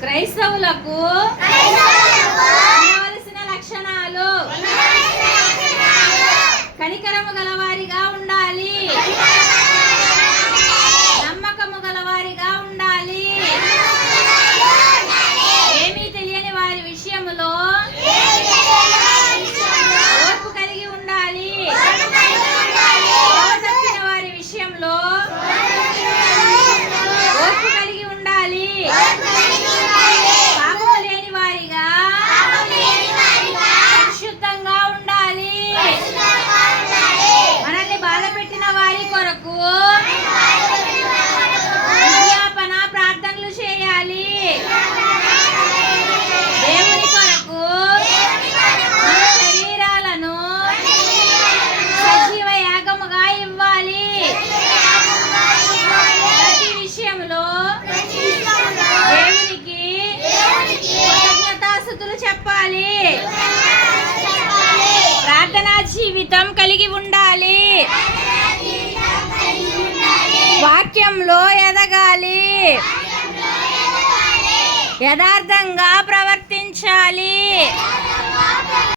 క్రైస్తవులకు ఉండవలసిన లక్షణాలు కనికరము గలవారిగా ఉండాలి, నమ్మకము గలవారిగా ఉండాలి, ఏమీ తెలియని వారి విషయములో ఓర్పు కలిగి ఉండాలి, తప్పిన వారి విషయంలో ఓర్పు కలిగి ఉండాలి, పాపము లేని వారిగా పరిశుద్ధంగా ఉండాలి, మనల్ని బాధ పెట్టిన వారి కొరకు విజ్ఞాపన ప్రార్థనలు చేయాలి, దేవుని కొరకు మన శరీరాలను సజీవ యాగముగా ఇవ్వాలి, ప్రతి విషయంలో దేవునికి కృతజ్ఞతాస్తుతులు చెప్పాలి, ప్రార్థనా జీవితం కలిగి ఉండాలి, వాక్యంలో ఎదగాలి, యథార్థంగా ప్రవర్తించాలి,